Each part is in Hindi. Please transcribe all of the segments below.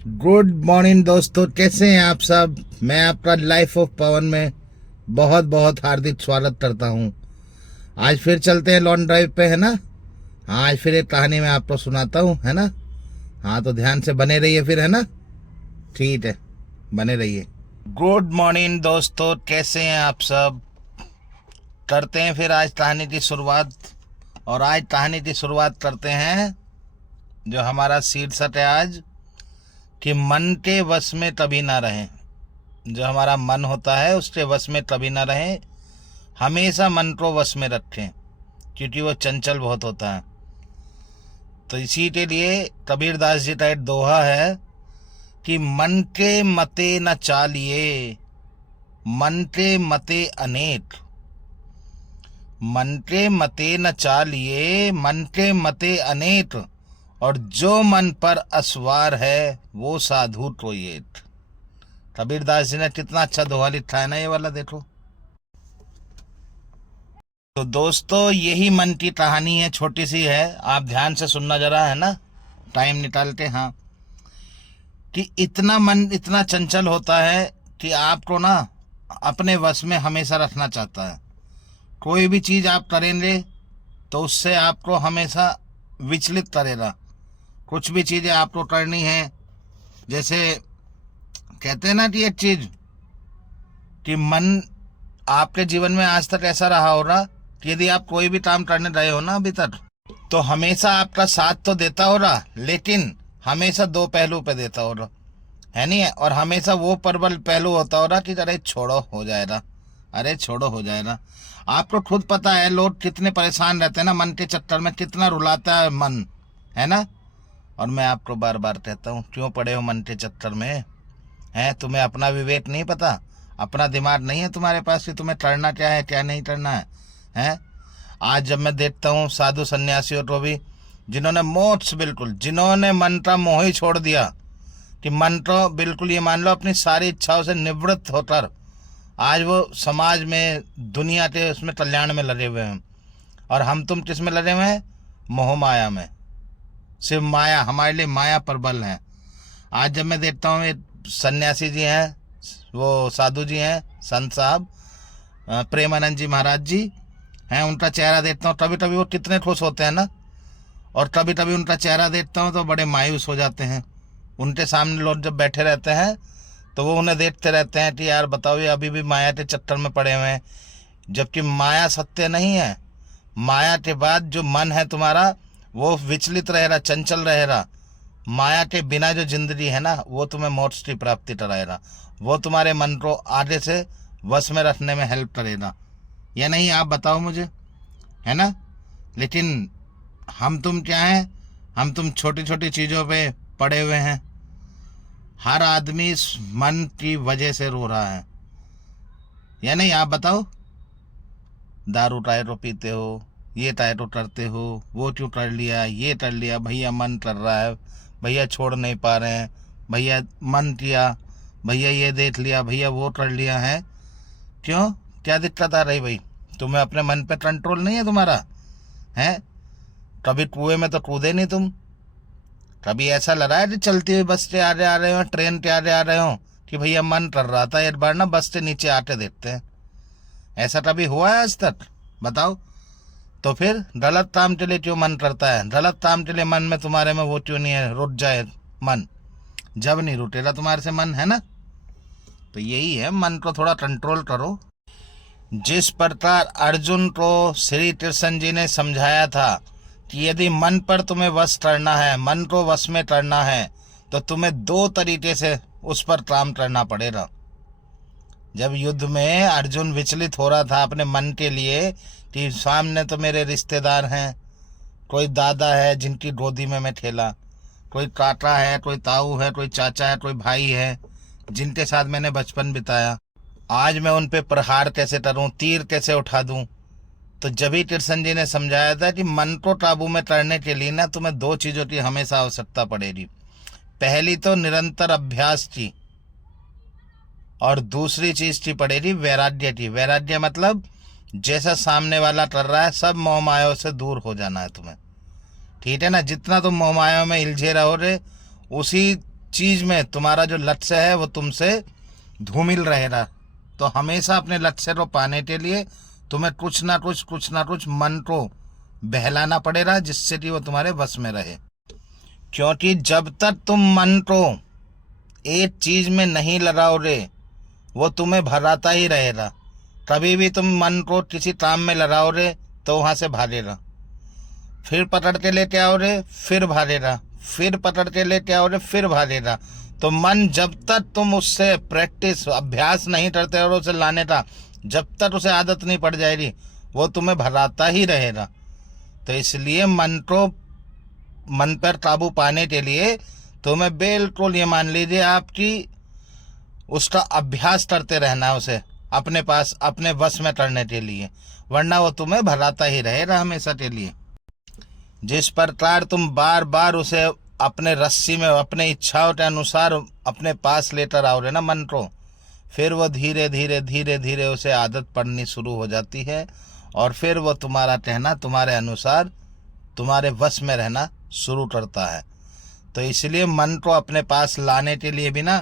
गुड मॉर्निंग दोस्तों, कैसे हैं आप सब। मैं आपका लाइफ ऑफ पवन में बहुत बहुत हार्दिक स्वागत करता हूं। आज फिर चलते हैं लॉन्ग ड्राइव पे, है ना। हाँ, आज फिर एक कहानी मैं आपको सुनाता हूं, है ना। हाँ, तो ध्यान से बने रहिए फिर, है ना। ठीक है, बने रहिए। गुड मॉर्निंग दोस्तों, कैसे हैं आप सब। करते हैं फिर आज कहानी की शुरुआत। और आज कहानी की शुरुआत करते हैं, जो हमारा शीर्षक है आज, कि मन के वश में कभी ना रहें। जो हमारा मन होता है उसके वश में कभी ना रहें, हमेशा मन को वश में रखें, क्योंकि वो चंचल बहुत होता है। तो इसी के लिए कबीरदास जी का एक दोहा है कि मन के मते न चालिए, मन के मते अनेक। मन के मते न चालिए, मन के मते अनेक, और जो मन पर असवार है वो साधु को एक। कबीरदास जी ने कितना अच्छा दोहा लिखा है ना, ये वाला देखो। तो दोस्तों, यही मन की कहानी है, छोटी सी है, आप ध्यान से सुनना जरा, है ना, टाइम निकाल के। हाँ, कि इतना मन इतना चंचल होता है कि आपको ना अपने वश में हमेशा रखना चाहता है। कोई भी चीज़ आप करेंगे तो उससे आपको हमेशा विचलित करेगा। कुछ भी चीज़ें आपको करनी है, जैसे कहते हैं ना कि एक चीज़, कि मन आपके जीवन में आज तक ऐसा रहा होगा कि यदि आप कोई भी काम करने रहे हो ना अभी तक, तो हमेशा आपका साथ तो देता हो रहा, लेकिन हमेशा दो पहलू पे देता हो रहा, है नहीं है। और हमेशा वो प्रबल पहलू होता हो रहा कि अरे छोड़ो हो जाएगा, अरे छोड़ो हो जाएगा। आपको खुद पता है लोग कितने परेशान रहते हैं ना मन के चक्कर में, कितना रुलाता है मन, है ना। और मैं आपको बार बार कहता हूँ, क्यों पड़े हो मन के चक्कर में, है। तुम्हें अपना विवेक नहीं पता, अपना दिमाग नहीं है तुम्हारे पास कि तुम्हें करना क्या है क्या नहीं करना है। आज जब मैं देखता हूँ साधु सन्यासियों को भी, जिन्होंने मोक्ष बिल्कुल, जिन्होंने मन का मोह ही छोड़ दिया, कि मन को बिल्कुल ये मान लो अपनी सारी इच्छाओं से निवृत्त होकर आज वो समाज में, दुनिया के उसमें कल्याण में लगे हुए हैं। और हम तुम किस में लगे हुए हैं, मोह माया में। सिर्फ माया हमारे लिए, माया प्रबल है। आज जब मैं देखता हूँ, ये सन्यासी जी हैं, वो साधु जी हैं, संत साहब प्रेमानंद जी महाराज जी हैं, उनका चेहरा देखता हूँ, कभी कभी वो कितने खुश होते हैं ना, और कभी कभी उनका चेहरा देखता हूँ तो बड़े मायूस हो जाते हैं। उनके सामने लोग जब बैठे रहते हैं तो वो उन्हें देखते रहते हैं कि यार बताओ, ये अभी भी माया के चक्कर में पड़े हुए हैं। जबकि माया सत्य नहीं है। माया के बाद जो मन है तुम्हारा, वो विचलित रहेगा, चंचल रहेगा। माया के बिना जो जिंदगी है ना, वो तुम्हें मोक्ष की प्राप्ति कराएगा। वो तुम्हारे मन को आगे से वश में रखने में हेल्प करेगा, या नहीं, आप बताओ मुझे, है ना। लेकिन हम तुम क्या हैं, हम तुम छोटी छोटी चीज़ों पे पड़े हुए हैं। हर आदमी इस मन की वजह से रो रहा है, या नहीं, आप बताओ। दारू टायरो पीते हो, ये टायरो करते हो, वो क्यों कर लिया, ये कर लिया, भैया मन कर रहा है, भैया छोड़ नहीं पा रहे हैं, भैया मन किया, भैया ये देख लिया, भैया वो कर लिया है। क्यों, क्या दिक्कत आ रही भाई, तुम्हें अपने मन पे कंट्रोल नहीं है तुम्हारा, है। कभी कुएं में तो कूदे नहीं तुम। कभी ऐसा लगा है कि चलती हुई बस से आ रहे हो, ट्रेन के आ रहे हो, कि भैया मन कर रहा था एक बार ना बस से नीचे आके देखते हैं। ऐसा कभी हुआ है आज तक, बताओ। तो फिर गलत काम के लिए क्यों मन करता है, गलत काम के लिए मन में तुम्हारे में वो क्यों नहीं है, रुक जाए मन। जब नहीं रुटेगा तुम्हारे से मन, है ना। तो यही है, मन को थोड़ा कंट्रोल करो। जिस प्रकार अर्जुन को श्री कृष्ण जी ने समझाया था कि यदि मन पर तुम्हें वश करना है, मन को वश में करना है, तो तुम्हें दो तरीके से उस पर काम करना पड़ेगा। जब युद्ध में अर्जुन विचलित हो रहा था अपने मन के लिए, कि सामने तो मेरे रिश्तेदार हैं, कोई दादा है जिनकी गोदी में मैं खेला, कोई काका है, कोई ताऊ है, कोई चाचा है, कोई भाई है, जिनके साथ मैंने बचपन बिताया, आज मैं उन पे प्रहार कैसे करूं, तीर कैसे उठा दूं। तो जब ही कृष्ण जी ने समझाया था कि मन को काबू में करने के लिए ना तुम्हें दो चीज़ों की हमेशा आवश्यकता पड़ेगी। पहली तो निरंतर अभ्यास की, और दूसरी चीज की पड़ेगी वैराग्य की। वैराग्य मतलब जैसा सामने वाला कर रहा है, सब मोह माया से दूर हो जाना है तुम्हें, ठीक है ना। जितना तुम मोह माया में इलझे रहोगे, उसी चीज में तुम्हारा जो लक्ष्य है वो तुमसे धूमिल रहेगा। तो हमेशा अपने लक्ष्य को पाने के लिए तुम्हें कुछ ना कुछ मन को बहलाना पड़ेगा, जिससे कि वो तुम्हारे वश में रहे। क्योंकि जब तक तुम मन को एक चीज में नहीं लगाओगे वो तुम्हें भराता ही रहेगा। कभी भी तुम मन को किसी काम में लगाओगे तो वहां से भागेगा, फिर पकड़ के लेके आओगे फिर भागेगा, फिर पकड़ के लेके आओगे फिर भागेगा। तो मन जब तक तुम उससे प्रैक्टिस अभ्यास नहीं करते और उसे लाने का, जब तक उसे आदत नहीं पड़ जाएगी वो तुम्हें भराता ही रहेगा। तो इसलिए मन पर काबू पाने के लिए तुम्हें बिल्कुल ये मान लीजिए आपकी उसका अभ्यास करते रहना है, उसे अपने पास अपने वश में करने के लिए, वरना वो तुम्हें भराता ही रहेगा हमेशा के लिए। जिस प्रकार तुम बार बार उसे अपने रस्सी में अपने इच्छाओं के अनुसार अपने पास लेकर आओगे ना मन को, फिर वो धीरे धीरे उसे आदत पड़नी शुरू हो जाती है और फिर वो तुम्हारा कहना तुम्हारे अनुसार तुम्हारे वश में रहना शुरू करता है। तो इसलिए मन को अपने पास लाने के लिए भी ना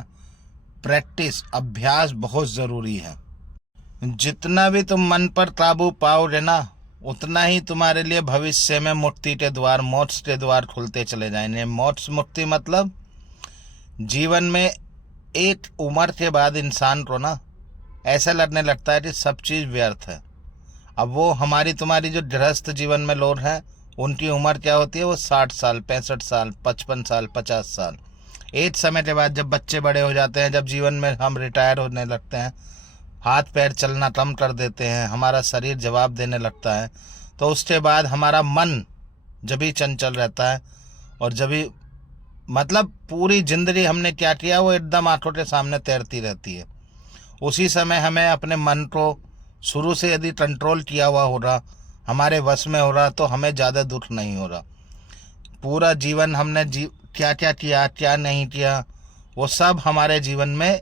प्रैक्टिस अभ्यास बहुत ज़रूरी है। जितना भी तुम मन पर काबू पाओगे ना उतना ही तुम्हारे लिए भविष्य में मुक्ति के द्वार, मोक्ष के द्वार खुलते चले जाएंगे। मोक्ष मुक्ति मतलब जीवन में एक उम्र के बाद इंसान को ना ऐसा लगने लगता है कि सब चीज़ व्यर्थ है। अब वो हमारी तुम्हारी जो गृहस्थ जीवन में लोग हैं उनकी उम्र क्या होती है, वो 60 साल 65 साल 55 साल 50 साल। एक समय के बाद जब बच्चे बड़े हो जाते हैं, जब जीवन में हम रिटायर होने लगते हैं, हाथ पैर चलना कम कर देते हैं, हमारा शरीर जवाब देने लगता है, तो उसके बाद हमारा मन जब भी चंचल रहता है और जब भी मतलब पूरी जिंदगी हमने क्या किया वो एकदम आंखों के सामने तैरती रहती है। उसी समय हमें अपने मन को शुरू से यदि कंट्रोल किया हुआ हो रहा, हमारे वश में हो रहा, तो हमें ज़्यादा दुख नहीं हो रहा। पूरा जीवन हमने क्या क्या किया क्या नहीं किया वो सब हमारे जीवन में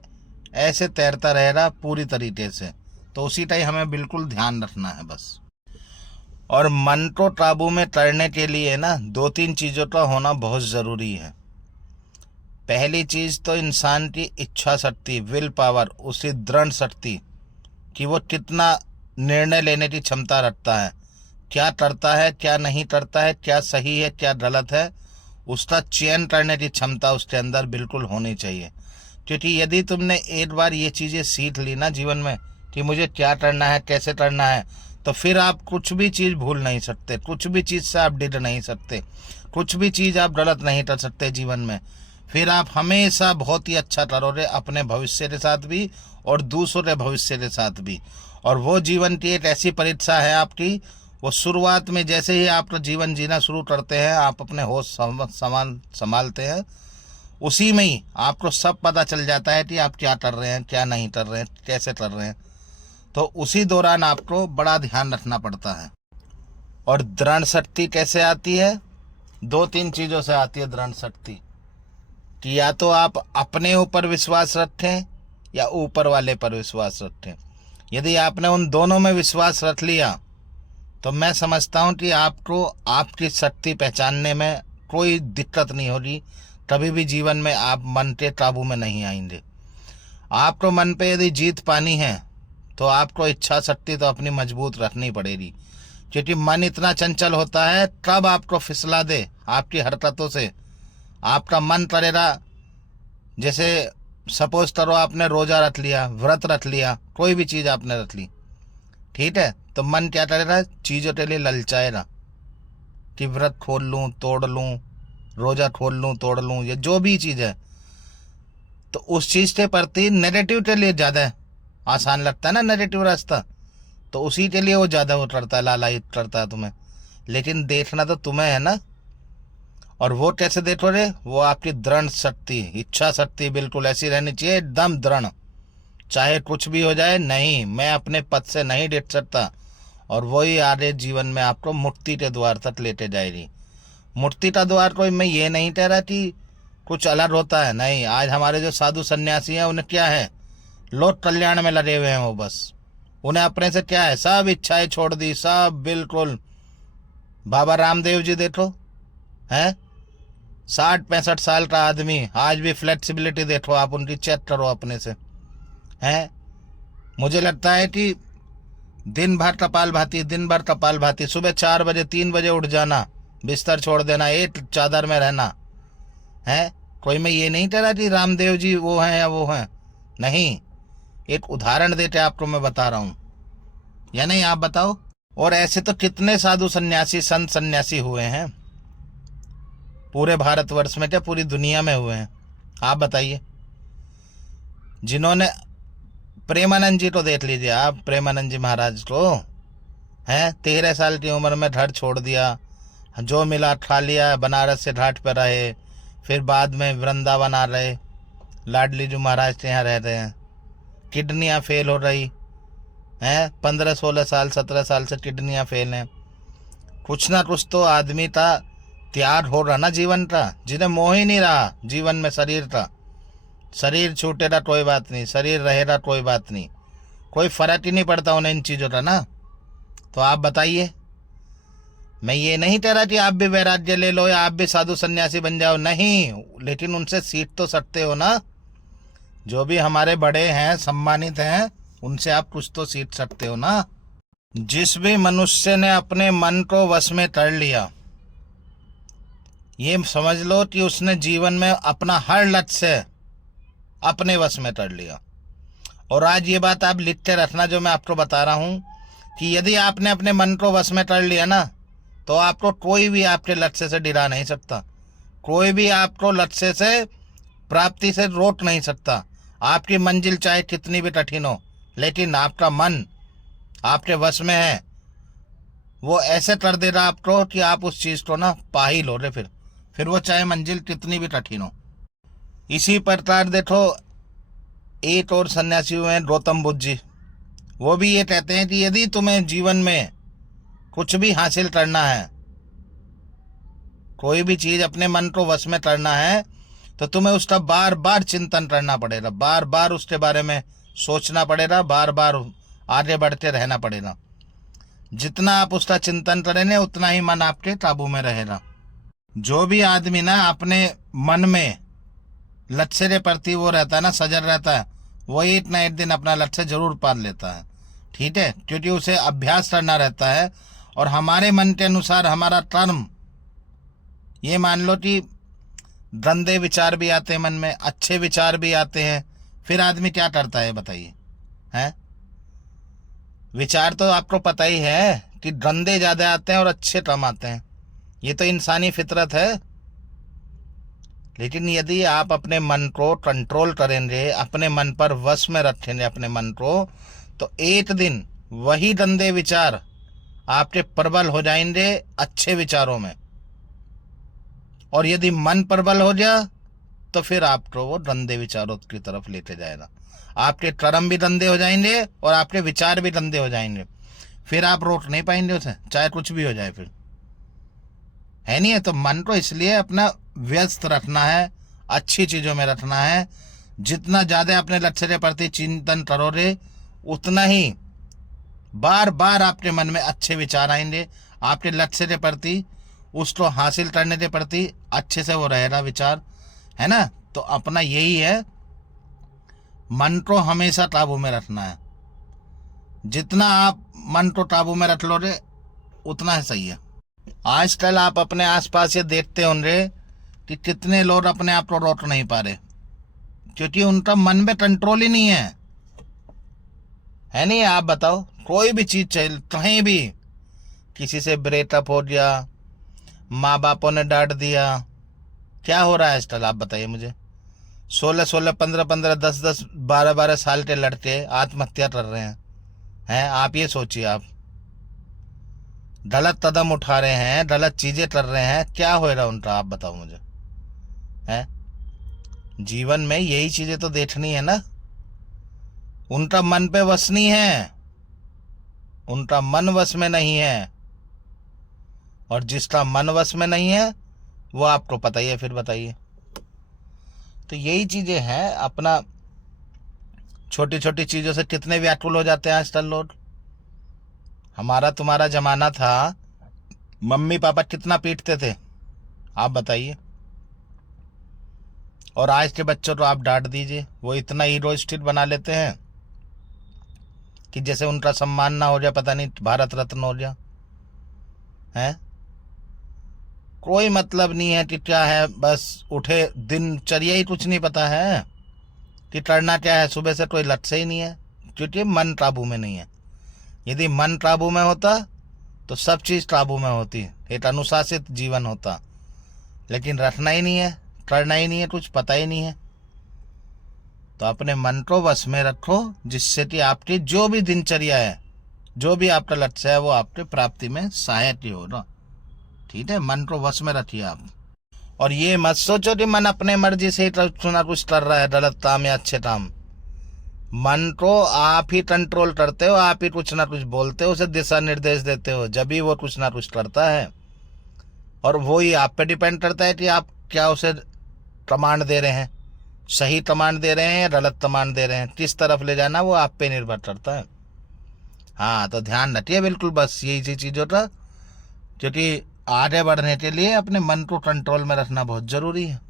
ऐसे तैरता रहेगा पूरी तरीके से। तो उसी टाइम हमें बिल्कुल ध्यान रखना है बस। और मन को काबू में करने के लिए ना 2-3 चीज़ों का होना बहुत ज़रूरी है। पहली चीज़ तो इंसान की इच्छा शक्ति, विल पावर, उसी दृढ़ शक्ति कि वो कितना निर्णय लेने की क्षमता रखता है, क्या करता है क्या नहीं करता है, क्या सही है क्या गलत है, उसका चयन करने की क्षमता उसके अंदर बिल्कुल होनी चाहिए। क्योंकि यदि तुमने एक बार ये चीज़ें सीख ली ना जीवन में कि मुझे क्या करना है कैसे करना है, तो फिर आप कुछ भी चीज़ भूल नहीं सकते, कुछ भी चीज़ से आप डिग नहीं सकते, कुछ भी चीज़ आप गलत नहीं कर सकते जीवन में। फिर आप हमेशा बहुत ही अच्छा करोगे अपने भविष्य के साथ भी और दूसरों के भविष्य के साथ भी। और वो जीवन की एक ऐसी परीक्षा है आपकी, वो शुरुआत में जैसे ही आप जीवन जीना शुरू करते हैं, आप अपने होश संभालते हैं, उसी में ही आपको सब पता चल जाता है कि आप क्या कर रहे हैं क्या नहीं कर रहे हैं कैसे कर रहे हैं। तो उसी दौरान आपको बड़ा ध्यान रखना पड़ता है। और दृढ़ शक्ति कैसे आती है? 2-3 चीज़ों से आती है दृढ़ शक्ति कि या तो आप अपने ऊपर विश्वास रखें या ऊपर वाले पर विश्वास रखें। यदि आपने उन दोनों में विश्वास रख लिया तो मैं समझता हूँ कि आपको आपकी शक्ति पहचानने में कोई दिक्कत नहीं होगी। कभी भी जीवन में आप मन के काबू में नहीं आएंगे। आपको मन पे यदि जीत पानी है तो आपको इच्छा शक्ति तो अपनी मजबूत रखनी पड़ेगी, क्योंकि मन इतना चंचल होता है कब आपको फिसला दे आपकी हरकतों से। आपका मन करेगा, जैसे सपोज करो आपने रोज़ा रख लिया, व्रत रख लिया, कोई भी चीज़ आपने रख ली, ठीक है, तो मन क्या करेगा, चीज़ों के लिए ललचाएगा कि व्रत खोल लूँ तोड़ लूँ, रोज़ा खोल लूँ तोड़ लूँ, ये जो भी चीज़ है, तो उस चीज़ के प्रति नेगेटिव के लिए ज़्यादा आसान लगता है ना नेगेटिव रास्ता, तो उसी के लिए वो ज़्यादा वो करता है, लालायित करता है तुम्हें। लेकिन देखना तो तुम्हें है ना। और वो कैसे देखोगे? वो आपकी दृढ़ शक्ति, इच्छा शक्ति बिल्कुल ऐसी रहनी चाहिए, एकदम दृढ़, चाहे कुछ भी हो जाए, नहीं मैं अपने पद से नहीं डेट सकता। और वही आगे जीवन में आपको मुक्ति के द्वार तक लेते जाएगी। मुक्ति का द्वार कोई मैं ये नहीं कह रहा कि कुछ अलग होता है, नहीं। आज हमारे जो साधु सन्यासी हैं उन्हें क्या है, लोक कल्याण में लगे हुए हैं। वो बस उन्हें अपने से क्या है, सब इच्छाएं छोड़ दी, सब बिल्कुल। बाबा रामदेव जी देखो हैं, 60-65 साल का आदमी आज भी फ्लेक्सिबिलिटी देखो आप, उनकी चेक करो अपने से। हैं, मुझे लगता है कि दिन भर कपालभाति, दिन भर कपालभाति, सुबह 4 बजे 3 बजे उठ जाना, बिस्तर छोड़ देना, एक चादर में रहना। है कोई मैं ये नहीं कह रहा कि रामदेव जी वो हैं या वो हैं, नहीं, एक उदाहरण देते आपको मैं बता रहा हूं, या नहीं आप बताओ। और ऐसे तो कितने साधु सन्यासी संत सन्यासी हुए हैं पूरे भारतवर्ष में, क्या पूरी दुनिया में हुए हैं, आप बताइए। जिन्होंने, प्रेमानंद जी को देख लीजिए आप, प्रेमानंद जी महाराज को, हैं 13 साल की उम्र में घर छोड़ दिया, जो मिला खा लिया, बनारस से घाट पर रहे, फिर बाद में वृंदावन आ रहे, लाडली जी महाराज के यहाँ रह रहे हैं, किडनियाँ फेल हो रही हैं, 15-16 साल 17 साल से किडनियाँ फेल हैं। कुछ ना कुछ तो आदमी का त्याग हो रहा ना जीवन का, जिन्हें मोह ही नहीं रहा जीवन में शरीर का। शरीर छूटेगा कोई बात नहीं, शरीर रहेगा कोई बात नहीं, कोई फर्क ही नहीं पड़ता उन्हें इन चीज़ों का ना। तो आप बताइए, मैं ये नहीं कह रहा कि आप भी वैराग्य ले लो या आप भी साधु सन्यासी बन जाओ, नहीं, लेकिन उनसे सीख तो सकते हो ना। जो भी हमारे बड़े हैं, सम्मानित हैं, उनसे आप कुछ तो सीख सकते हो ना। जिस भी मनुष्य ने अपने मन को वश में कर लिया, ये समझ लो कि उसने जीवन में अपना हर लक्ष्य अपने वश में कर लिया। और आज ये बात आप लिख के रखना जो मैं आपको बता रहा हूं, कि यदि आपने अपने मन को वश में कर लिया ना, तो आपको कोई भी आपके लक्ष्य से डिरा नहीं सकता, कोई भी आपको लक्ष्य से प्राप्ति से रोक नहीं सकता। आपकी मंजिल चाहे कितनी भी कठिन हो, लेकिन आपका मन आपके वश में है, वो ऐसे कर देगा आपको कि आप उस चीज़ को ना पा ही लो रे, फिर वो चाहे मंजिल कितनी भी कठिन हो। इसी प्रकार देखो, एक और सन्यासी हुए हैं गौतम बुद्ध जी, वो भी ये कहते हैं कि यदि तुम्हें जीवन में कुछ भी हासिल करना है, कोई भी चीज अपने मन को वश में करना है, तो तुम्हें उसका बार बार चिंतन करना पड़ेगा, बार बार उसके बारे में सोचना पड़ेगा, बार बार आगे बढ़ते रहना पड़ेगा। जितना आप उसका चिंतन करेंगे उतना ही मन आपके काबू में रहेगा। जो भी आदमी ना अपने मन में लक्ष्य के प्रति वो रहता है ना, सजग रहता है, वो एक ना एक दिन अपना लक्ष्य जरूर पार लेता है, ठीक है, क्योंकि उसे अभ्यास करना रहता है। और हमारे मन के अनुसार हमारा कर्म, ये मान लो कि गंदे विचार भी आते हैं मन में, अच्छे विचार भी आते हैं, फिर आदमी क्या करता है बताइए। हैं, विचार तो आपको पता ही है कि गंदे ज्यादा आते हैं और अच्छे कम आते हैं, ये तो इंसानी फितरत है। लेकिन यदि आप अपने मन को कंट्रोल करेंगे, अपने मन पर वश में रखेंगे अपने मन को, तो एक दिन वही गंदे विचार आपके प्रबल हो जाएंगे अच्छे विचारों में। और यदि मन प्रबल हो जाए तो फिर आपको वो गंदे विचारों की तरफ लेते जाएगा। आपके कर्म भी गंदे हो जाएंगे और आपके विचार भी गंदे हो जाएंगे, फिर आप रोक नहीं पाएंगे उसे, चाहे कुछ भी हो जाए फिर, है नहीं है। तो मन को इसलिए अपना व्यस्त रखना है, अच्छी चीजों में रखना है। जितना ज्यादा अपने लक्ष्य के प्रति चिंतन करोगे, उतना ही बार बार आपके मन में अच्छे विचार आएंगे, आपके लक्ष्य के प्रति, उसको हासिल करने के प्रति अच्छे से वो रहेगा विचार, है ना। तो अपना यही है, मन को हमेशा काबू में रखना है। जितना आप मन को काबू में रख लोगे उतना ही सही है। आजकल आप अपने आसपास ये देखते होंगे कि कितने लोग अपने आप को रोक नहीं पा रहे, क्योंकि उनका मन में कंट्रोल ही नहीं है नहीं। आप बताओ, कोई भी चीज चाहिए, कहीं भी किसी से ब्रेकअप हो गया, माँ बापों ने डांट दिया, क्या हो रहा है आजकल आप बताइए मुझे। 16-16, 15-15, 10-10, 12-12 साल के लड़के आत्महत्या कर रहे हैं। आप ये सोचिए, आप गलत कदम उठा रहे हैं, गलत चीजें कर रहे हैं, क्या हो रहा उनका आप बताओ मुझे। है, जीवन में यही चीजें तो देखनी है ना। उनका मन पे वश नहीं है, उनका मन वश में नहीं है, और जिसका मन वश में नहीं है वो आपको पता ही है, फिर बताइए। तो यही चीजें हैं अपना, छोटी छोटी चीजों से कितने व्याकुल हो जाते हैं आजकल लोग। हमारा तुम्हारा जमाना था, मम्मी पापा कितना पीटते थे आप बताइए, और आज के बच्चों तो आप डांट दीजिए, वो इतना ईगोइस्टिक बना लेते हैं कि जैसे उनका सम्मान ना हो जाए, पता नहीं भारत रत्न हो जाए। हैं, कोई मतलब नहीं है कि क्या है, बस उठे, दिनचर्या ही कुछ नहीं पता है कि करना क्या है। सुबह से कोई लक्ष्य ही नहीं है, क्योंकि मन काबू में नहीं है। यदि मन काबू में होता तो सब चीज काबू में होती, एक अनुशासित जीवन होता। लेकिन रखना ही नहीं है, करना ही नहीं है, कुछ पता ही नहीं है। तो अपने मन को वश में रखो, जिससे कि आपकी जो भी दिनचर्या है, जो भी आपका लक्ष्य है, वो आपके प्राप्ति में सहायक ही होगा। ठीक है, मन को वश में रखिए आप। और ये मत सोचो कि मन अपने मर्जी से कुछ ना कुछ कर रहा है, गलत काम या अच्छे काम। मन को आप ही कंट्रोल करते हो, आप ही कुछ ना कुछ बोलते हो, उसे दिशा निर्देश देते हो, जब भी वो कुछ ना कुछ करता है। और वो ही आप पे डिपेंड करता है कि आप क्या उसे कमांड दे रहे हैं, सही कमांड दे रहे हैं या गलत कमांड दे रहे हैं, किस तरफ ले जाना वो आप पे निर्भर करता है। हाँ, तो ध्यान रखिए बिल्कुल, बस यही चीज़ों का, क्योंकि आगे बढ़ने के लिए अपने मन को कंट्रोल में रखना बहुत जरूरी है।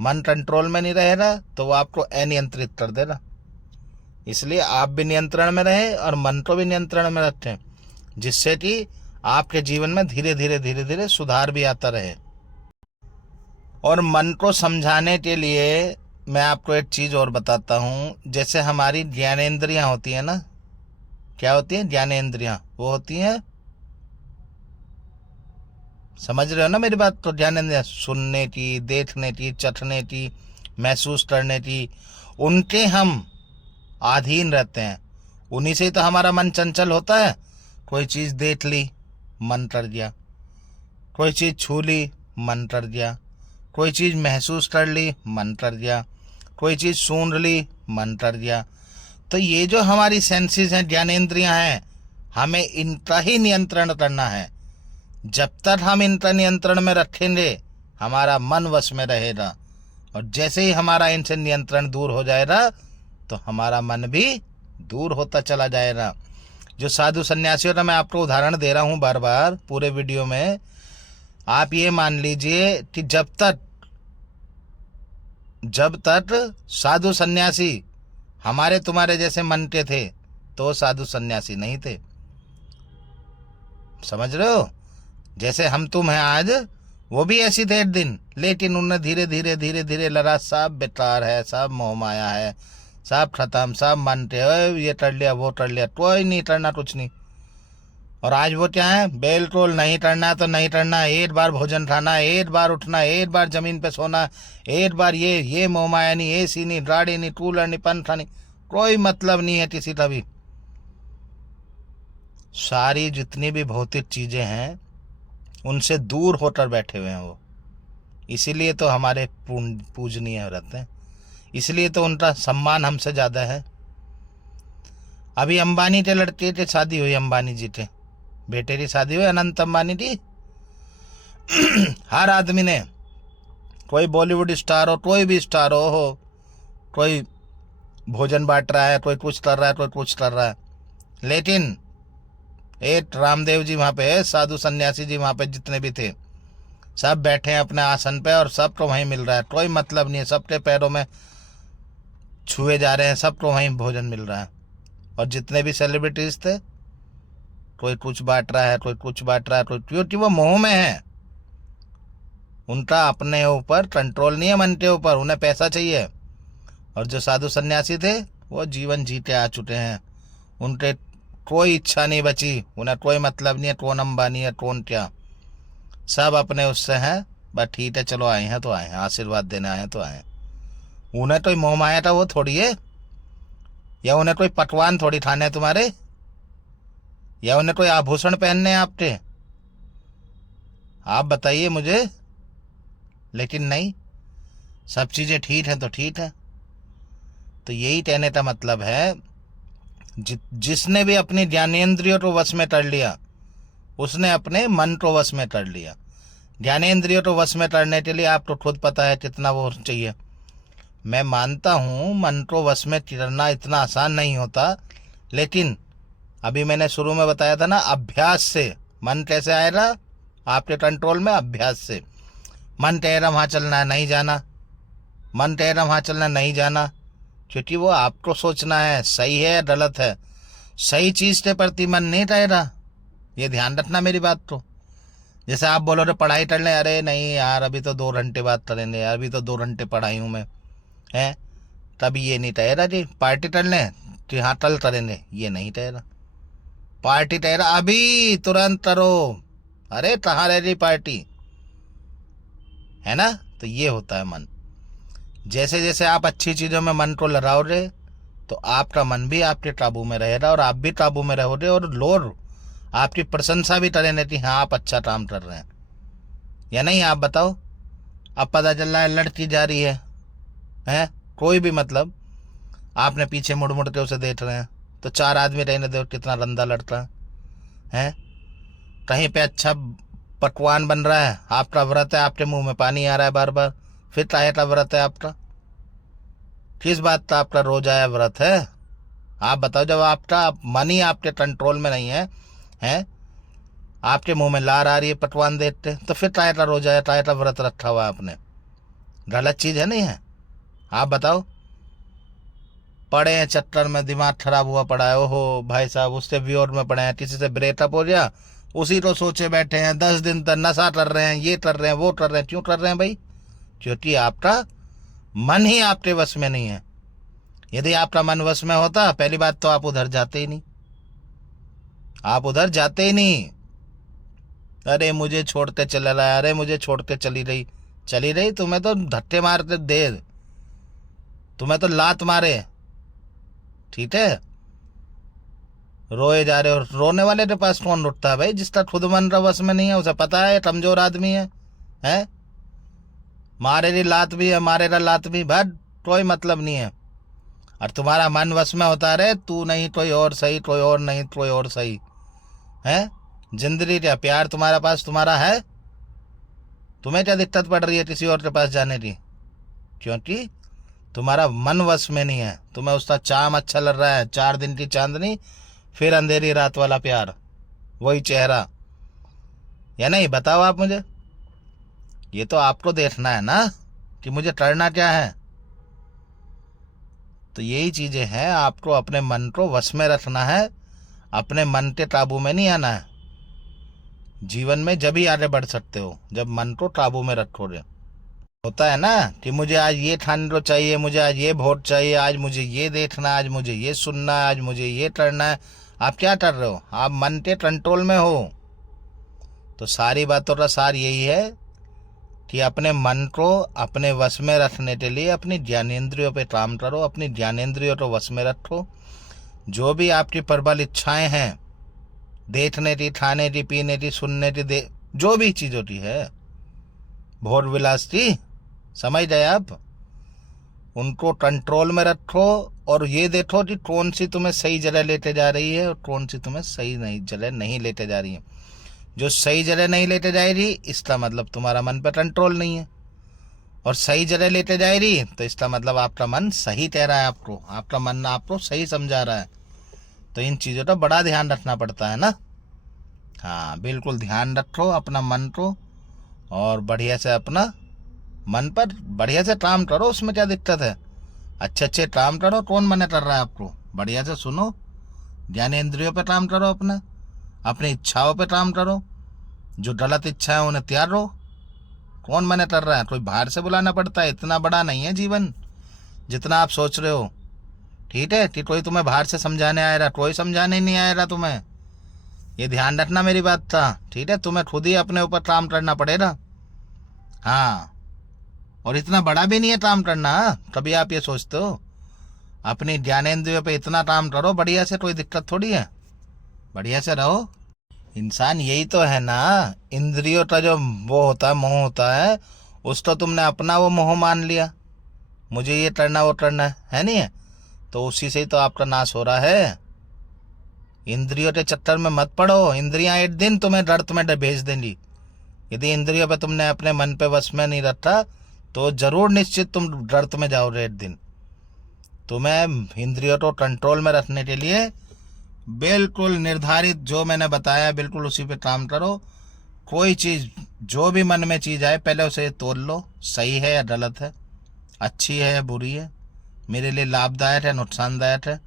मन कंट्रोल में नहीं रहेगा तो वो आपको अनियंत्रित कर देगा। इसलिए आप भी नियंत्रण में रहें और मन को भी नियंत्रण में रखें, जिससे कि आपके जीवन में धीरे धीरे सुधार भी आता रहे। और मन को समझाने के लिए मैं आपको एक चीज़ और बताता हूँ। जैसे हमारी ज्ञानेंद्रियाँ होती हैं ना, क्या होती हैं ज्ञानेंद्रियाँ? वो होती हैं, समझ रहे हो ना मेरी बात? तो ज्ञानेंद्रियाँ सुनने की, देखने की, चखने की, महसूस करने की, उनके हम अधीन रहते हैं। उन्हीं से ही तो हमारा मन चंचल होता है। कोई चीज़ देख ली, मन कर गया। कोई चीज़ छू ली, मन कर गया। कोई चीज़ महसूस कर ली, मन कर गया। कोई चीज़ सूंघ ली, मन कर गया। तो ये जो हमारी सेंसेस हैं, ज्ञानेंद्रियां हैं, हमें इनका ही नियंत्रण करना है। जब तक हम इनका नियंत्रण में रखेंगे, हमारा मन वश में रहेगा। और जैसे ही हमारा इनसे नियंत्रण दूर हो जाएगा, तो हमारा मन भी दूर होता चला जाएगा। जो साधु सन्यासियों का मैं आपको उदाहरण दे रहा हूँ बार बार पूरे वीडियो में, आप ये मान लीजिए कि जब तक साधु सन्यासी हमारे तुम्हारे जैसे मन के थे, तो साधु सन्यासी नहीं थे। समझ रहे हो? जैसे हम तुम हैं आज, वो भी ऐसी थे एक दिन, लेकिन उन्होंने धीरे धीरे लगा, सब बेकार है, सब मोह माया है, सब खत्म, सब मानते हो, ये कर लिया, वो कर लिया, कोई नहीं करना, कुछ नहीं। और आज वो क्या है? बिल्कुल नहीं करना तो नहीं करना, एक बार भोजन खाना, एक बार उठना, एक बार जमीन पे सोना, एक बार ये मोह माया नहीं, एसी नहीं, गाड़ी नहीं, कूलर नहीं, पंखा नहीं, कोई मतलब नहीं है किसी का भी। सारी जितनी भी भौतिक चीजें हैं, उनसे दूर होकर बैठे हुए हैं वो। इसीलिए तो हमारे पूजनीय रहते हैं, इसलिए तो उनका सम्मान हमसे ज़्यादा है। अभी अंबानी के लड़के की शादी हुई, अंबानी जी के बेटे की शादी हुई, अनंत अंबानी की। हर आदमी ने, कोई बॉलीवुड स्टार हो, कोई भी स्टार हो, कोई भोजन बांट रहा है, कोई कुछ कर रहा है, कोई कुछ कर रहा है, लेकिन एक रामदेव जी वहाँ पे है, साधु सन्यासी जी वहाँ पे जितने भी थे, सब बैठे हैं अपने आसन पे और सबको वहीं मिल रहा है, कोई मतलब नहीं है, सबके पैरों में छुए जा रहे हैं, सबको वहीं भोजन मिल रहा है। और जितने भी सेलिब्रिटीज थे, कोई कुछ बांट रहा है, कोई कुछ बांट रहा है, कोई, क्योंकि वो मोह में है। उनका अपने ऊपर कंट्रोल नहीं है, मन के ऊपर, उन्हें पैसा चाहिए। और जो साधु सन्यासी थे, वो जीवन जीते आ चुके हैं, उनके कोई इच्छा नहीं बची, उन्हें कोई मतलब नहीं है कौन अंबानी है कौन क्या, सब अपने उससे हैं, बस ठीक है, चलो आए हैं तो आए हैं, आशीर्वाद देने आए हैं तो आए हैं। उन्हें कोई मोह माया था वो थोड़ी है, या उन्हें कोई पकवान थोड़ी खाने हैं तुम्हारे, या उन्हें कोई आभूषण पहनने हैं आपके, आप बताइए मुझे। लेकिन नहीं, सब चीज़ें ठीक हैं तो ठीक है। तो यही कहने का मतलब है, जिसने भी अपनी ज्ञानेंद्रियों को वश में कर लिया, उसने अपने मन को वश में कर लिया। ज्ञानेंद्रियों को वश में करने के लिए आपको खुद पता है कितना वो चाहिए। मैं मानता हूँ मन को वश में करना इतना आसान नहीं होता, लेकिन अभी मैंने शुरू में बताया था ना, अभ्यास से मन कैसे आएगा आपके कंट्रोल में? अभ्यास से। मन कह रहा वहाँ चलना है, नहीं जाना, मन कह रहा वहां चलना, नहीं जाना, क्योंकि वो आपको सोचना है सही है या गलत है। सही चीज के प्रति मन नहीं रह रहा, ये ध्यान रखना मेरी बात। तो जैसे आप बोलो रे पढ़ाई कर लें, अरे नहीं यार अभी तो 2 घंटे बात करेंगे यार, अभी तो 2 घंटे पढ़ाई हूँ मैं, है तभी ये नहीं ठहरा जी। पार्टी कर लें कि हाँ कल करेंगे, ये नहीं ठहरा। पार्टी ठहरा अभी तुरंत करो, अरे कहाँ रह रही पार्टी, है ना। तो ये होता है मन। जैसे जैसे आप अच्छी चीज़ों में मन को लगाओगे तो आपका मन भी आपके काबू में रहेगा और आप भी काबू में रहोगे, और लोग आपकी प्रशंसा भी करेंगे कि हाँ आप अच्छा काम कर रहे हैं, या नहीं आप बताओ। अब पता चल रहा है लड़की जा रही है कोई भी, मतलब आपने पीछे मुड़ मुड़ के उसे देख रहे हैं, तो 4 आदमी रहने दो कितना गंदा लड़का है। कहीं पे अच्छा पकवान बन रहा है, आपका व्रत है, आपके मुंह में पानी आ रहा है बार बार, फिर काहे का व्रत है आपका, किस बात का आपका रोज आया व्रत है। आप बताओ, जब आपका मन ही आपके कंट्रोल में नहीं है, आपके मुंह में लार आ रही है पकवान देखते, तो फिर काहे का रोज आया, काहे का व्रत रखा हुआ आपने, गलत चीज है नहीं है। आप बताओ, पड़े हैं चक्कर में, दिमाग खराब हुआ पड़ा है, ओहो भाई साहब उससे व्योर में पड़े हैं, किसी से ब्रेकअप हो गया उसी को सोचे बैठे हैं, 10 दिन तक नशा कर रहे हैं, ये कर रहे हैं वो कर रहे हैं। क्यों कर रहे हैं भाई, क्योंकि आपका मन ही आपके वश में नहीं है। यदि आपका मन वश में होता, पहली बात तो आप उधर जाते ही नहीं, आप उधर जाते ही नहीं। अरे मुझे छोड़ के चला रहा है, अरे मुझे छोड़ के चली रही, तुम्हें तो धक्के मारते दे, तुम्हें तो लात मारे, ठीक है, रोए जा रहे हो। रोने वाले के पास कौन उठता है भाई, जिसका खुद मन वश में नहीं है, उसे पता है कमजोर आदमी है? मारे री लात भी है, मारे रा लात भी, भट कोई मतलब नहीं है। और तुम्हारा मन वश में होता रहे, तू नहीं कोई और सही, कोई और नहीं कोई और सही, है जिंदगी क्या प्यार तुम्हारा पास तुम्हारा है, तुम्हें क्या दिक्कत पड़ रही है किसी और के पास जाने की, क्योंकि तुम्हारा मन वश में नहीं है। तुम्हें उसका चाम अच्छा लग रहा है, 4 दिन की चांदनी फिर अंधेरी रात वाला प्यार, वही चेहरा, या नहीं बताओ आप मुझे। ये तो आपको देखना है ना कि मुझे करना क्या है। तो यही चीजें हैं, आपको अपने मन को वश में रखना है, अपने मन के काबू में नहीं आना है। जीवन में जब ही आगे बढ़ सकते हो जब मन को काबू में रखोगे। होता है ना कि मुझे आज ये खाने को चाहिए, मुझे आज ये वोट चाहिए, आज मुझे ये देखना, आज मुझे ये सुनना है, आज मुझे ये करना है। आप क्या कर रहे हो, आप मन के कंट्रोल में हो। तो सारी बातों का सार यही है कि अपने मन को अपने वश में रखने के लिए अपनी ज्ञानेंद्रियों पे काम करो, अपनी ज्ञानेंद्रियों को वश में रखो। जो भी आपकी प्रबल इच्छाएं हैं, देखने की, खाने की, पीने की, सुनने की, जो भी चीज़ों की है, भोर विलास की, समझ गए आप, उनको कंट्रोल में रखो। और ये देखो कि कौन सी तुम्हें सही जगह लेते जा रही है और कौन सी तुम्हें सही नहीं जगह नहीं लेते जा रही है। जो सही जगह नहीं लेते जा रही, इसका मतलब तुम्हारा मन पर कंट्रोल नहीं है, और सही जगह लेते जा रही तो इसका मतलब आपका मन सही कह रहा है, आपको आपका मन आपको सही समझा रहा है। तो इन चीज़ों का बड़ा ध्यान रखना पड़ता है ना। हाँ बिल्कुल ध्यान रखो अपना मन को, और बढ़िया से अपना मन पर बढ़िया से काम करो। उसमें क्या दिक्कत है, अच्छे अच्छे काम करो। कौन मना कर रहा है आपको, बढ़िया से सुनो, ज्ञानेंद्रियों पे काम करो, अपनी इच्छाओं पे काम करो, जो गलत इच्छा है उन्हें त्यागो। कौन मना कर रहा है, कोई बाहर से बुलाना पड़ता है, इतना बड़ा नहीं है जीवन जितना आप सोच रहे हो, ठीक है, कि कोई तुम्हें बाहर से समझाने आए रहा, कोई समझाने नहीं आए रहा तुम्हें। ये ध्यान रखना मेरी बात था, ठीक है, तुम्हें खुद ही अपने ऊपर काम करना पड़ेगा। हाँ, और इतना बड़ा भी नहीं है काम करना, कभी आप ये सोचते हो। अपनी ज्ञानेंद्रियों पे इतना काम करो बढ़िया से, कोई दिक्कत थोड़ी है, बढ़िया से रहो। इंसान यही तो है ना, इंद्रियों का जो वो होता है, मोह होता है, उसको तुमने अपना वो मोह मान लिया, मुझे ये करना वो करना है नहीं है, तो उसी से ही तो आपका नाश हो रहा है। इंद्रियों के चक्कर में मत पड़ो, इंद्रियां एक दिन तुम्हें दर्द में भेज देंगी। यदि इंद्रियों पे तुमने अपने मन पे वश में नहीं रखा तो जरूर निश्चित तुम दर्द में जाओगे एक दिन। तुम्हें इंद्रियों को कंट्रोल में रखने के लिए बिल्कुल निर्धारित जो मैंने बताया बिल्कुल उसी पे काम करो। कोई चीज़ जो भी मन में चीज़ आए पहले उसे तोल लो, सही है या गलत है, अच्छी है या बुरी है, मेरे लिए लाभदायक है नुकसानदायक है।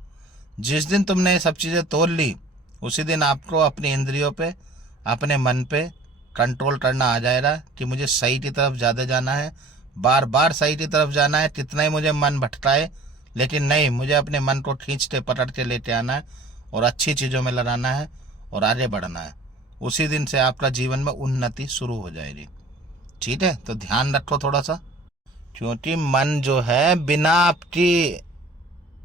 जिस दिन तुमने ये सब चीज़ें तोल ली, उसी दिन आपको अपनी इंद्रियों पे, अपने मन पे कंट्रोल करना आ जाएगा कि मुझे सही की तरफ ज़्यादा जाना है, बार बार सही की तरफ जाना है, कितना ही मुझे मन भटकाए, लेकिन नहीं, मुझे अपने मन को खींचते पकड़ के लेते आना है और अच्छी चीज़ों में लगाना है और आगे बढ़ना है। उसी दिन से आपका जीवन में उन्नति शुरू हो जाएगी। ठीक है, तो ध्यान रखो थोड़ा सा, क्योंकि मन जो है बिना आपकी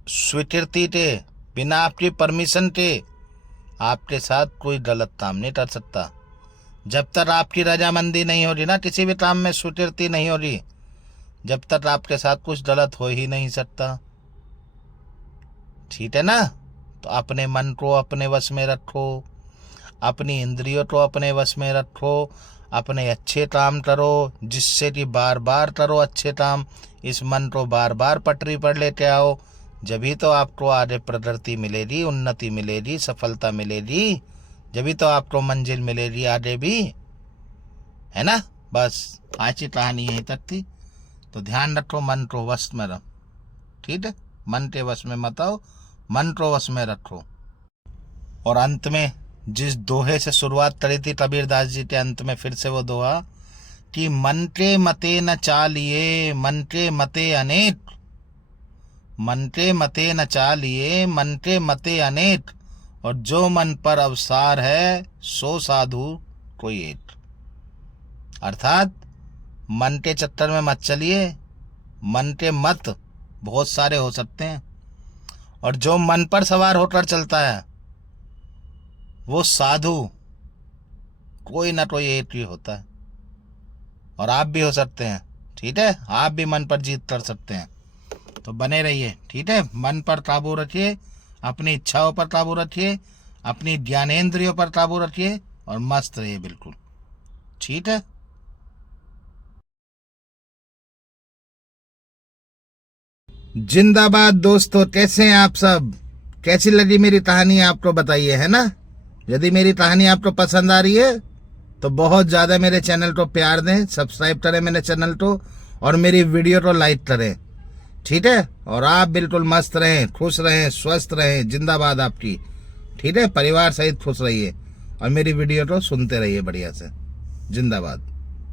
स्वीकृति के, बिना आपकी परमिशन के आपके साथ कोई गलत काम नहीं कर सकता। जब तक आपकी रजामंदी नहीं हो रही ना, किसी भी काम में स्वीकृति नहीं हो रही, जब तक आपके साथ कुछ गलत हो ही नहीं सकता। ठीक है ना? तो अपने मन को अपने वश में रखो, अपनी इंद्रियों को अपने वश में रखो, अपने अच्छे काम करो, जिससे कि बार बार करो अच्छे काम, इस मन को बार बार पटरी पर लेके आओ, जभी तो आपको आगे प्रगति मिलेगी, उन्नति मिलेगी, सफलता मिलेगी, जभी तो आपको मंजिल मिलेगी आगे भी, है ना? बस आज की कहानी यहीं तक थी। तो ध्यान रखो, मन को वश में रखो। ठीक है, मन के वश में मत आओ, मन को वश में रखो। और अंत में जिस दोहे से शुरुआत करी थी कबीरदास जी के, अंत में फिर से वो दोहा कि मन के मते न चालिए, मन के मते अनेक, मन के मते न चालिए, मन के मते अनेक, और जो मन पर अवसार है सो साधु कोई एक। अर्थात मन के चक्कर में मत चलिए, मन के मत बहुत सारे हो सकते हैं, और जो मन पर सवार होकर चलता है वो साधु कोई ना कोई एक ही होता है। और आप भी हो सकते हैं। ठीक है, आप भी मन पर जीत कर सकते हैं। तो बने रहिए। ठीक है, मन पर काबू रखिए, अपनी इच्छाओं पर काबू रखिए, अपनी ज्ञानेंद्रियों पर काबू रखिए और मस्त रहिए बिल्कुल। ठीक है। जिंदाबाद दोस्तों, कैसे हैं आप सब? कैसी लगी मेरी कहानी आपको बताइए, है ना? यदि मेरी कहानी आपको पसंद आ रही है तो बहुत ज़्यादा मेरे चैनल को प्यार दें, सब्सक्राइब करें मेरे चैनल को और मेरी वीडियो को लाइक करें। ठीक है, और आप बिल्कुल मस्त रहें, खुश रहें, स्वस्थ रहें। जिंदाबाद आपकी। ठीक है, परिवार सहित खुश रहिए और मेरी वीडियो को सुनते रहिए बढ़िया से। जिंदाबाद।